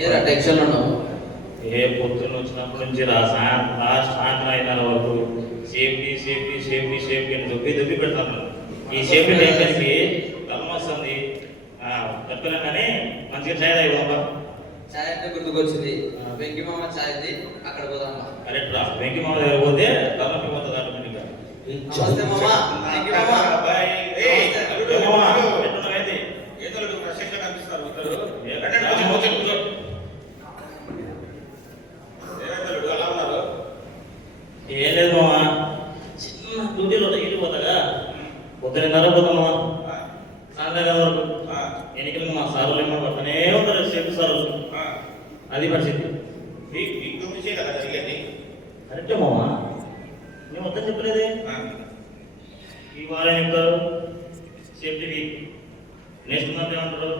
ఏరా టెన్షన్ ఉన్నావు? ఏ పొద్దున్న వచ్చినప్పటి నుంచి లాస్ట్ సాయంత్రం అయిన వరకు సేఫ్టీ సేఫ్టీ సేఫ్టీ సేఫ్టీ అని దుబ్బి దుబ్బి పెడతాను ఈ సేఫ్టీ టైంకి కలం వస్తుంది. చెప్పినా కానీ మంచిగా ఛాయ్ తాగి బాబా చాయ్ అంటే గుర్తుకొచ్చింది. వెంకి మామ చాయ్ ది అక్కడ పోదాం కరెక్ట్ రా వెంకి మామ దగ్గర పోతే తలకి పోతుంది ఆటోమేటిక్గా. నమస్తే మామ వెంకి మామ అబ్బాయి, ఏయ్, అల్లుడు, ఏ మామ, అల్లుడు. ఎట్టున్నావేంటి? ఏదో అల్లుడు, ఫ్రెష్గా కనిపిస్తారు ఇద్దరు. ఏ రండి, రండి, కూర్చో, కూర్చో. ఏమైంది అల్లుడు, అలా ఉన్నారు? ఏం లేదు మామ చిన్న డ్యూటీలో వెళ్ళిపోతాగా పొద్దున్నర పోతామా సాయంత్రం వరకు. ఎన్నికలు మా సార్లు ఏమో పడుతూనే ఉంటారు సేఫ్టీ సార్. అది పరిస్థితి. కరెక్టే మామా. నేను మొత్తం చెప్పలేదే? ఈ వారం చెప్తారు. సేఫ్టీ వీక్ నెక్స్ట్ మంత్ ఏమంటారు?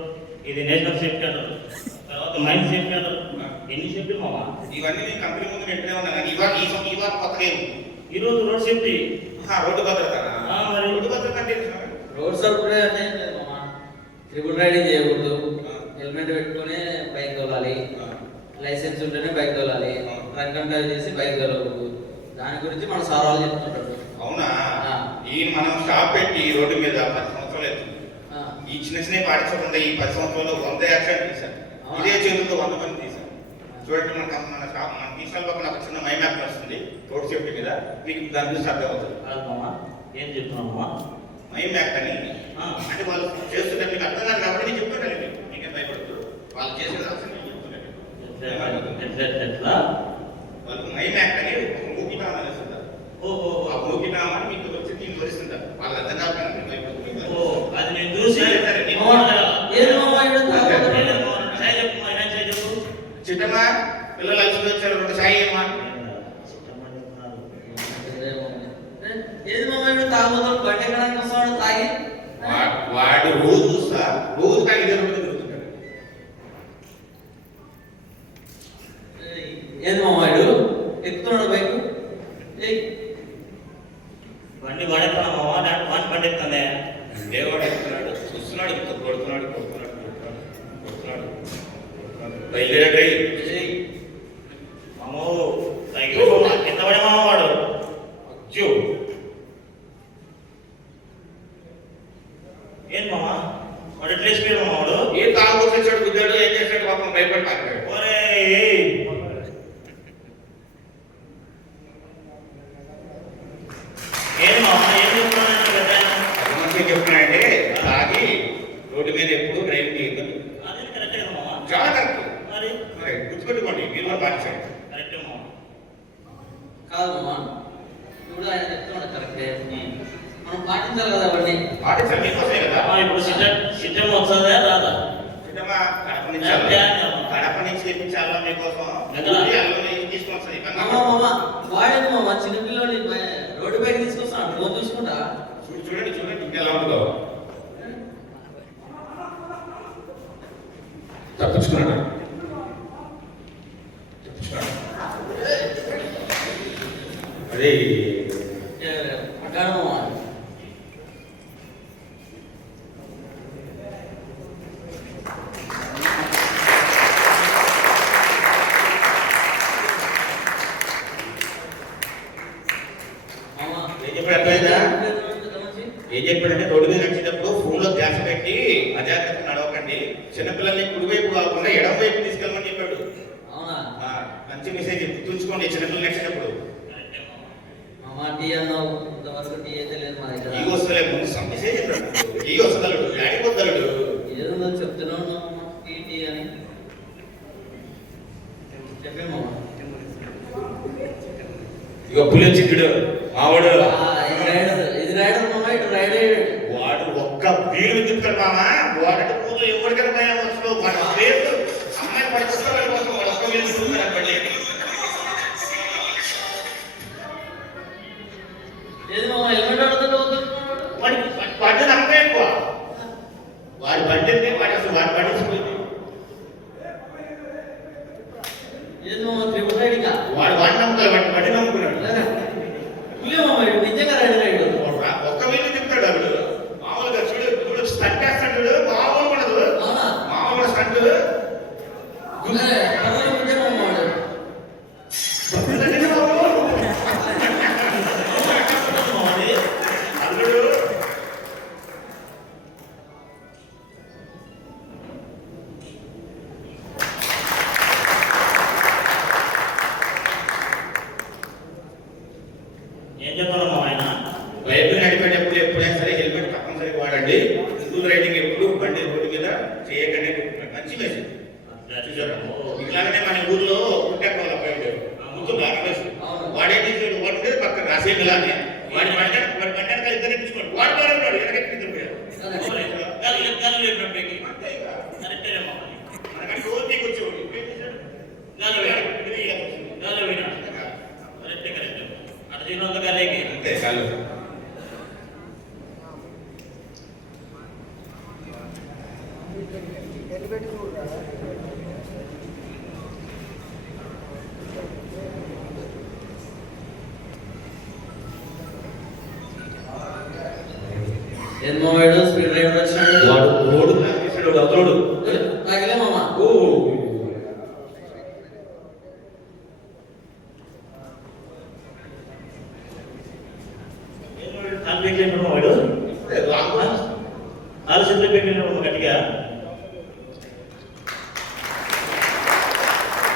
ఇది నేషనల్ సేఫ్టీ అంటారు. తర్వాత మైండ్ సేఫ్టీ అంటారు. ఎన్ని సేఫ్టీ మామా? ఇవన్నీ నేను కంపెనీ ముందు నెట్టే ఉన్నా కానీ ఇవాళ ఈ కొత్తగా? ఈరోజు రోడ్ సేఫ్టీ. రోడ్డు భద్రత. రోడ్డు భద్రత అంటే? రోడ్ సర్కులే అంటే ట్రిపుల్ రైడింగ్ చేయకూడదు. హెల్మెట్ పెట్టుకొని బైక్ తోలాలి. లైసెన్స్ ఉంటేనే బైక్ తోలాలి. డ్రంక్ అండ్ డ్రైవ్ చేసి బైక్ తోలకూడదు. దాని గురించి మన సార్ వాళ్ళు చెప్తుంటారు. అవునా. ఈ మనం షాప్ పెట్టి ఈ రోడ్డు మీద పది సంవత్సరాలు అవుతుంది. ఈ చిన్న చిన్న పాటించకుండా ఈ పది సంవత్సరాల్లో వంద యాక్సిడెంట్ తీశాను ఆ. ఇదే చేతులతో వంద మంది తీశాను చూడండి మన మన షాప్ మన టీషాల్ పక్కన ఒక చిన్న మైమాప్ వస్తుంది. రోడ్ సేఫ్టీ మీద. మీకు దాని గురించి అర్థం అవుతుంది. మామా ఏం చెప్తున్నావు మామా? మైమాప్ అని. అంటే వాళ్ళు చేస్తుంటే మీకు అర్థం కాదు కాబట్టి నేను చెప్తుంటాను మీకు మీకేం భయపడదు వాళ్ళు చేసేది అసలు నేను చెప్తున్నాను వాళ్ళకు మైమాప్ అని ఒక మూకినామా అనేసి ఉంటారు ఓ ఓ ఆ ఓ. మూకినామా అని మీకు వచ్చి వరిస్తుంటారు వాళ్ళు అర్థం కాకుండా అది నేను చూసి సరే, సరే, నేను- మామా, ఏది మామ ఈడ తాగొద్దు. ఏం లేదు మామా, చాయ్ చెప్పు మా ఆయన చాయ్ చెప్పు చిట్టమ్మా పిల్లలు అలసి వచ్చారు రెండు సాయి అమ్మా ఏది మామ ఈడ తాగొద్దు బండి ఎక్కడానికి వస్తాడు తాగి వా- వాడు రోజు చూస్తా రోజు కానీ ఇదే రోడ్డు మీద తిరుగుతుంటాడు ఏది మామ అది మంచిగా చెప్తున్నాడంటే తాగి రోడ్డు మీద ఎప్పుడు డ్రైవింగ్ కదా మామ. చాలా కరెక్ట్ మరి గుర్తుపెట్టుకోండి మీరు కూడా పాటించండి. కరెక్టే మామ. కాదు ఇప్పుడు ఆయన చెప్తున్నాడు కరెక్టే. మనం పాటించాలి కదా అవన్నీ పాటించాలి మీకోసమే కదా. ఇప్పుడు సిద్ధం సిద్ధం వస్తుందా రాదా? చిట్టమ్మా, కడప నుంచి. కడప నుంచి తెప్పించాలా మీకోసం వాడేది మామ చిన్నపిల్లని రోడ్డు పైకి తీసుకొస్తాడు. ఫోన్ చూసుకుంటా. చూడండి చూడండి ఇంకా ఎలా ఉందో తప్పించుకున్నాడు? తప్పించుకున్నాడు? అదే పడ్డాడు మామ మామ ఏం చెప్పాడు అర్థమైందా ఏం చెప్పాడంటే రోడ్డు మీద నడిచేటప్పుడు ఫోన్లో ధ్యాస పెట్టి అజాగ్రత్త నడవకండి. చిన్నపిల్లల్ని కుడివైపు కాకుండా ఎడమ వైపు తీసుకెళ్ళమని చెప్పాడు. మంచి మెసేజ్ గుర్తుంచుకోండి చిన్నపిల్లలు నడిచేటప్పుడు. ఈ వస్తలే మెసేజ్ వస్తలడు ఏదో అని. ఇక పులి మావాడు ఆ, ఇది రైడర్ ఇది రైడర్ మామ ఇటు రైడర్ వాడు ఒక్క వీలు చెప్తాడు మామ వాడంటే కూతురు ఎవరికైనా భయం వచ్చు వాడు పేరు అమ్మాయి వాడి కోసం వాడు ఒక్క హెల్మెట్ ఆడుతుంటే వదులుకున్నాడు వాడి వాడి బండి నమ్మకం ఎక్కువ. వాడి అంటే వాడి అసలు వాడి రైడింగ్ వాడు వాడి నమ్ముతాడు వాడి నమ్ముకున్నాడు. నిజంగా రైడు ఇట్లాగనే మన ఊర్లో అబ్బాయి ఉండేవాడు. గుర్తుందా రమేష్? వాడు ఏం చేసాడు వాడు పక్కన రాసే వాడి బండి వాడి వెనకాల ఇద్దరు ఎక్కించుకోండి వాడు బాగా ఉన్నాడు వెనకెత్తి పోయాడు మనకంటే ఓపిక వచ్చేవాడు. ఏం చేశాడు? గాలి వేయడం ఇది ఇక వస్తుంది. గాలి పోయినా కరెక్టే కరెక్ట్ అటు తిన్నంత గాలికి అంతే చాలు ఏం మావాడు స్పీడ్ వచ్చినాడు. వాడు రోడ్డు తాగలే మామ. ఓ పెట్టిన గట్టిగా.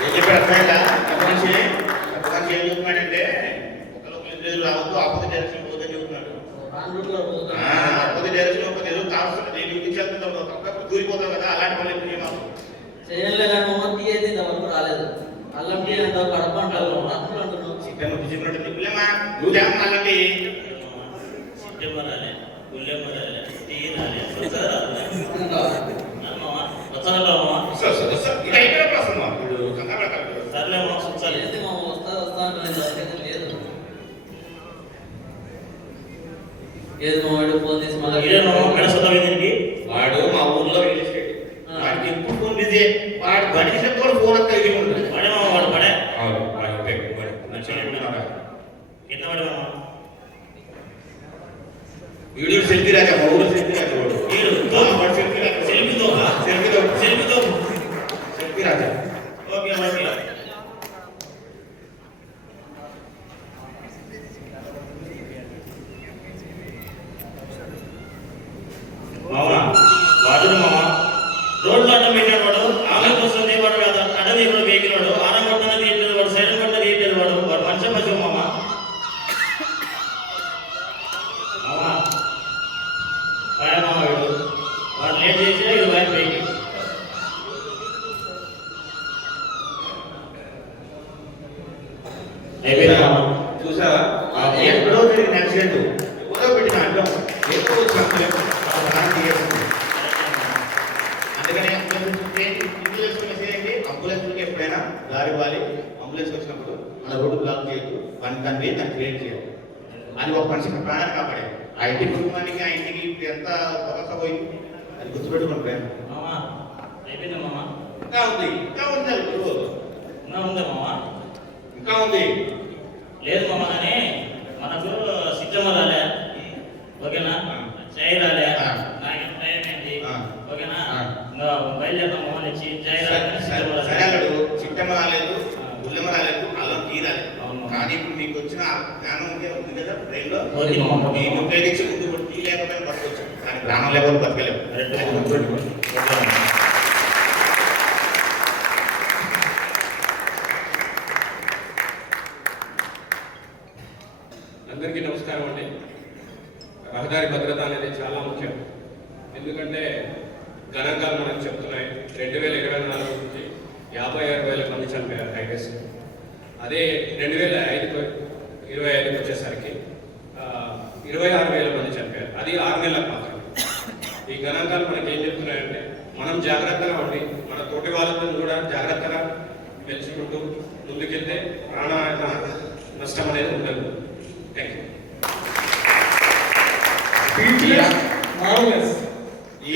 ఏం చెప్పాడు అర్థమైందా? మనిషి మనిషి ఏం చెప్తున్నాడంటే రావద్దు ఆపోజిట్ డైరెక్షన్ చెబుతున్నాడు రాంగ్ రూట్లో పోతున్నాడు. ఆపోజిట్ డైరెక్షన్ ఒక ఏదో కావస్తుంది నేను ఇంటికి వెళ్తున్నావు తప్ప దూరిపోతావు కదా అలాంటి పనులు ఎందుకు చేయమాకు చేయలే కానీ మామ టీ అయితే ఇంతవరకు రాలేదు అల్లం టీ అంటావు కడప రత్తులు అంటున్నావు చికెన్ నువ్వు చెప్పినట్టు నిప్పులేమా నువ్వేమో అలాంటి సిట్టెమ్మ రాలే గుల్లెమ్మ రాలే టీ రాలే. సర్లే వస్తా వస్తా అంటే లేదు ఏది ఫోన్ చేసి మళ్ళీ దీనికి వాడు మా ఊర్లో రియల్ ఎస్టేట్ వాడికి ఎప్పుడు ఫోన్ బిజీ వాడు బండి చెప్తే కూడా ఫోన్ అంతా ఇది ఉంటుంది పడే మామ వాడు పడే అవును వాడు పెద్ద వాడు. మంచిగా ఉన్నాడు. కింద పడే మామ వీడియో సెల్ఫీ రాజా మా ఊరు సెల్ఫీ రాజా వాడు వీడు ఆ, వాడు సెల్ఫీ రాజా సెల్ఫీ తోపా? సెల్ఫీ తోపు. సెల్ఫీతో సెల్ఫీ రాజా ఓకే ఓకే మామ వాడు మామ రోడ్లు అడ్డం పెట్టాడు వాడు ఆమె వస్తుంది వాడు కాదు అడ్డం ఇప్పుడు వెహికల్ వాడు ఆరం కొట్టన తీయట్లేదు వాడు సైడ్ కొట్టన తీయట్లేదు వాడు వాడు మంచి మంచి మామ మామ వాడే మామ వీడు వాడు లేట్ చేసి ఇది బయట వెహికల్ అయిపోయింది మామ చూసావా ఆ, ఎక్కడో జరిగిన యాక్సిడెంట్ ఎవరో పెట్టిన అడ్డం ఏదో అందుకని అంబులెన్స్ వేసేయండి అంబులెన్స్ ఎప్పుడైనా దారి వాలి. అంబులెన్స్ వచ్చినప్పుడు మన రోడ్డు బ్లాక్ చేయొద్దు. తండ్రి దాన్ని క్రియేట్ చేయాలి. అది ఒక మనిషి ప్రాణాన్ని కాపాడే ఆ ఇంటి కుటుంబానికి ఆ ఇంటికి ఎంత పోయింది? అది మామ ఇంకా ఉంది. ఇంకా ఉంది అది గుర్తు. ఇంకా ఉందా మామ? ఇంకా ఉంది. లేదు మామ మనకు సిద్ధమ్మ రాలే ఓకేనా? జై రాలే. నాకు టైం. ఓకేనా? బయలుదేరుతాం మామ నుంచి జై రాలే చిట్టమ్మ రాలేదు గుల్లెమ్మ రాలేదు రాలేదు అవును. కానీ ఇప్పుడు మీకు వచ్చిన జ్ఞానం ఉంది కదా బ్రెయిన్లో ఓకే మామ. ఈ ఉపయోగించి ముందు లేకపోయినా బతకొచ్చు కానీ గ్రామం లేకపోతే బతకలేము. అందరికీ నమస్కారం అండి. రహదారి భద్రత అనేది చాలా ముఖ్యం. ఎందుకంటే గణాంకాలు మనకు చెప్తున్నాయి రెండు వేల ఇరవై నాలుగు నుంచి యాభై ఆరు వేల మంది చనిపోయారు హైవేస్. అదే రెండు వేల ఐదు ఇరవై ఐదుకి వచ్చేసరికి ఇరవై ఆరు వేల మంది చనిపోయారు. అది ఆరు నెలల మాత్రం ఈ గణాంకాలు మనకి ఏం చెప్తున్నాయంటే మనం జాగ్రత్తగా ఉండి మన తోటి వాళ్ళతో కూడా జాగ్రత్తగా పెంచుకుంటూ ముందుకెళ్తే ప్రాణ నష్టం అనేది ఉండదు. ఈ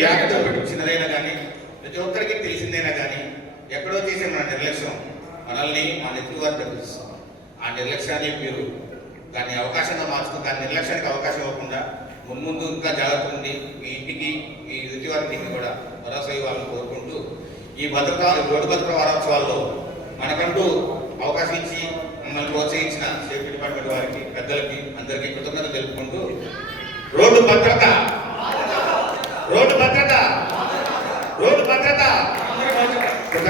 యాక్ట్ ఒకటి చిన్నదైనా కానీ ప్రతి ఒక్కరికి తెలిసిందైనా కానీ ఎక్కడో చేసే మన నిర్లక్ష్యం మనల్ని మా నెత్తులు వారి దెబ్బతీస్తాం ఆ నిర్లక్ష్యాన్ని మీరు దాన్ని అవకాశంగా మార్చుకుని దాని నిర్లక్ష్యానికి అవకాశం ఇవ్వకుండా మున్ముందు ఇంకా జాగ్రత్త ఉంది మీ ఇంటికి మీ రుచి వారికి కూడా భరోసా ఇవ్వాలని కోరుకుంటూ ఈ భద్రత రోడ్డు భద్రత వారోత్సవాల్లో మనకంటూ అవకాశం ఇచ్చి మమ్మల్ని ప్రోత్సహించిన సేఫ్టీ డిపార్ట్మెంట్ వారికి పెద్దలకి అందరికీ కృతజ్ఞతలు తెలుపుకుంటూ రోడ్డు భద్రత! రోడ్డు భద్రత! రోడ్డు భద్రత! యూ